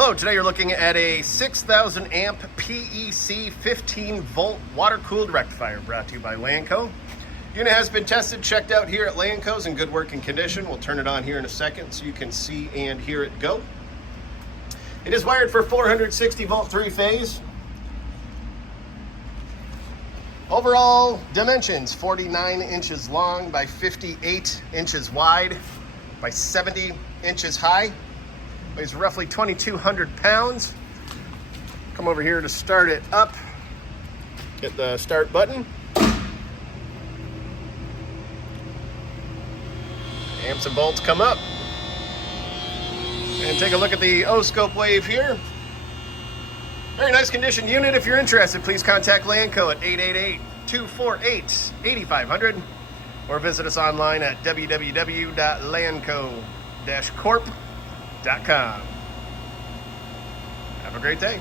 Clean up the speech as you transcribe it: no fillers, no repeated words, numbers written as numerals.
Hello, today you're looking at a 6,000 amp PEC 15 volt water cooled rectifier brought to you by Lanco. Unit has been tested, checked out here at Lanco's in good working condition. We'll turn it on here in a second so you can see and hear it go. It is wired for 460 volt 3-phase. Overall dimensions, 49 inches long by 58 inches wide by 70 inches high. Weighs roughly 2,200 pounds. Come over here to start it up. Hit the start button. Amps and bolts come up. And take a look at the O-scope wave here. Very nice condition unit. If you're interested, please contact Lanco at 888-248-8500 or visit us online at www.lanco-corp.com. Have a great day.